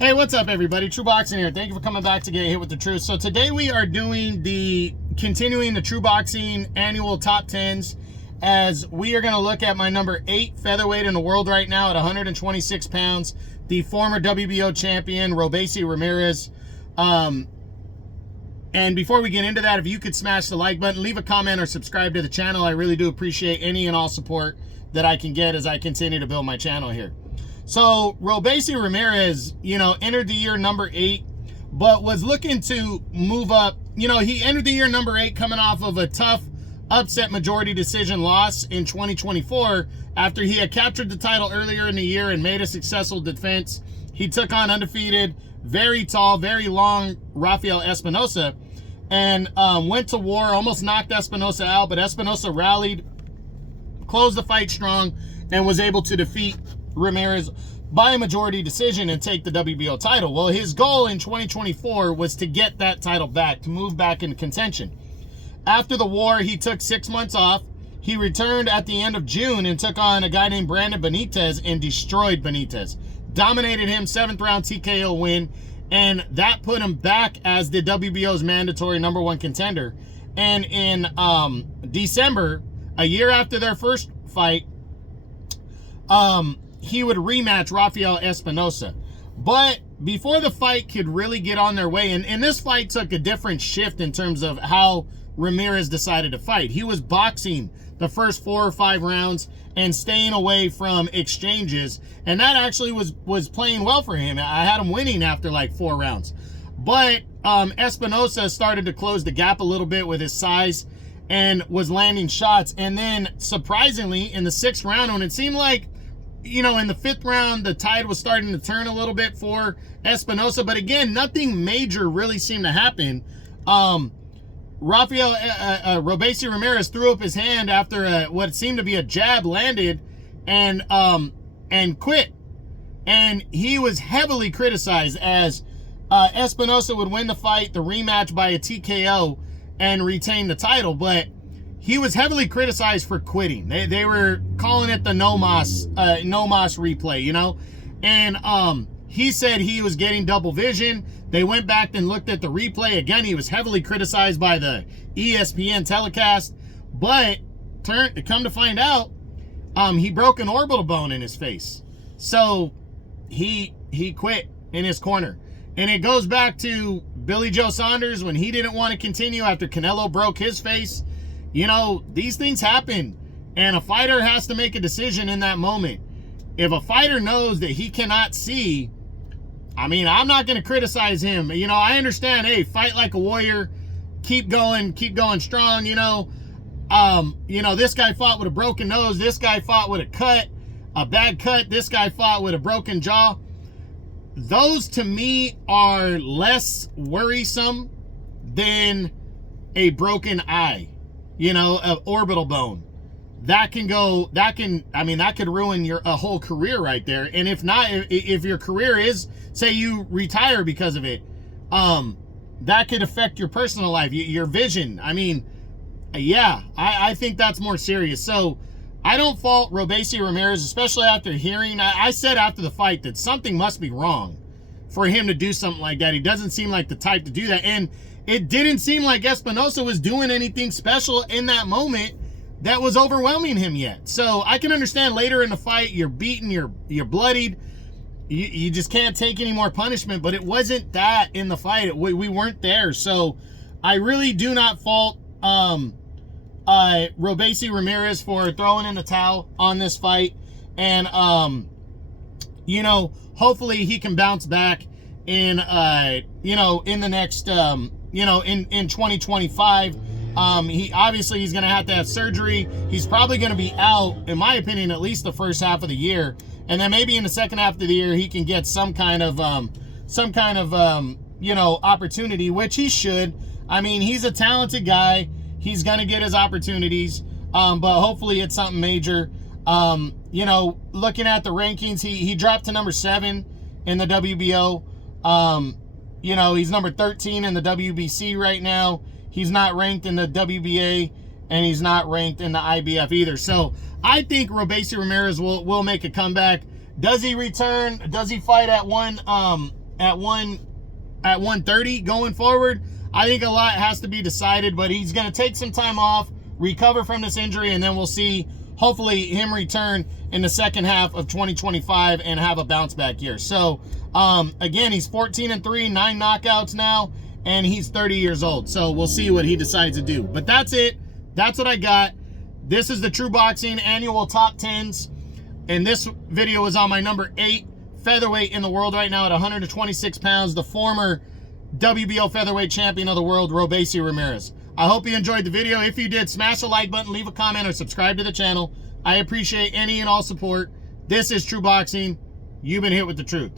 Hey, what's up, everybody? True Boxing here. Thank you for coming back to Get Hit with the Truth. So today we are doing continuing the True Boxing annual top 10s, as we are going to look at my number 8 featherweight in the world right now at 126 pounds, the former WBO champion, Robeisy Ramirez. And before we get into that, if you could smash the like button, leave a comment, or subscribe to the channel. I really do appreciate any and all support that I can get as I continue to build my channel here. So Robeisy Ramirez, entered the year number 8, but was looking to move up. He entered the year number 8 coming off of a tough upset majority decision loss in 2024 after he had captured the title earlier in the year and made a successful defense. He took on undefeated, very tall, very long Rafael Espinosa and went to war, almost knocked Espinosa out, but Espinosa rallied, closed the fight strong, and was able to defeat Ramirez by a majority decision and take the WBO title. Well, his goal in 2024 was to get that title back, to move back into contention. After the war, he took 6 months off. He returned at the end of June and took on a guy named Brandon Benitez and destroyed Benitez. Dominated him, 7th round TKO win, and that put him back as the WBO's mandatory #1 contender. And in December, a year after their first fight, he would rematch Rafael Espinosa. But before the fight could really get on their way, and this fight took a different shift in terms of how Ramirez decided to fight. He was boxing the first 4 or 5 rounds and staying away from exchanges, and that actually was playing well for him. I had him winning after like 4 rounds. But Espinosa started to close the gap a little bit with his size and was landing shots. And then surprisingly, in the 6th round, when it seemed like, in the 5th round, the tide was starting to turn a little bit for Espinosa, but again, nothing major really seemed to happen. Robeisy Ramirez threw up his hand after what seemed to be a jab landed and quit. And he was heavily criticized as Espinosa would win the fight, the rematch by a TKO, and retain the title. But he was heavily criticized for quitting. They were calling it the no mas replay, and he said he was getting double vision. They went back and looked at the replay again. He was heavily criticized by the ESPN telecast, but come to find out, he broke an orbital bone in his face. So he quit in his corner. And it goes back to Billy Joe Saunders when he didn't want to continue after Canelo broke his face. These things happen, and a fighter has to make a decision in that moment. If a fighter knows that he cannot see, I'm not going to criticize him. I understand, hey, fight like a warrior, keep going strong. This guy fought with a broken nose, this guy fought with a bad cut, this guy fought with a broken jaw. Those to me are less worrisome than a broken eye, an orbital bone. That could ruin a whole career right there. And if not, if your career is, say you retire because of it, that could affect your personal life, your vision. I think that's more serious. So I don't fault Robeisy Ramirez, especially after hearing, I said after the fight that something must be wrong for him to do something like that. He doesn't seem like the type to do that. And it didn't seem like Espinosa was doing anything special in that moment that was overwhelming him yet. So I can understand later in the fight, you're beaten, you're bloodied, you just can't take any more punishment, but it wasn't that in the fight. We weren't there. So I really do not fault Robeisy Ramirez for throwing in the towel on this fight. And hopefully he can bounce back in in the next in 2025. He's gonna have to have surgery. He's probably gonna be out, in my opinion, at least the first half of the year, and then maybe in the second half of the year he can get some kind of opportunity, which he should. He's a talented guy. He's gonna get his opportunities, but hopefully it's something major. Looking at the rankings, he dropped to number 7 in the WBO. He's number 13 in the WBC right now. He's not ranked in the WBA, and he's not ranked in the IBF either. So I think Robeisy Ramirez will make a comeback. Does he return? Does he fight at at 130 going forward. I think a lot has to be decided, but he's going to take some time off, recover from this injury, and then we'll see, hopefully, him return in the second half of 2025 and have a bounce back year. So, again, he's 14-3, 9 knockouts now, and he's 30 years old. So we'll see what he decides to do. But that's it. That's what I got. This is the True Boxing annual top 10s. And this video is on my number 8 featherweight in the world right now at 126 pounds, the former WBO Featherweight Champion of the world, Robeisy Ramirez. I hope you enjoyed the video. If you did, smash the like button, leave a comment, or subscribe to the channel. I appreciate any and all support. This is True Boxing. You've been hit with the truth.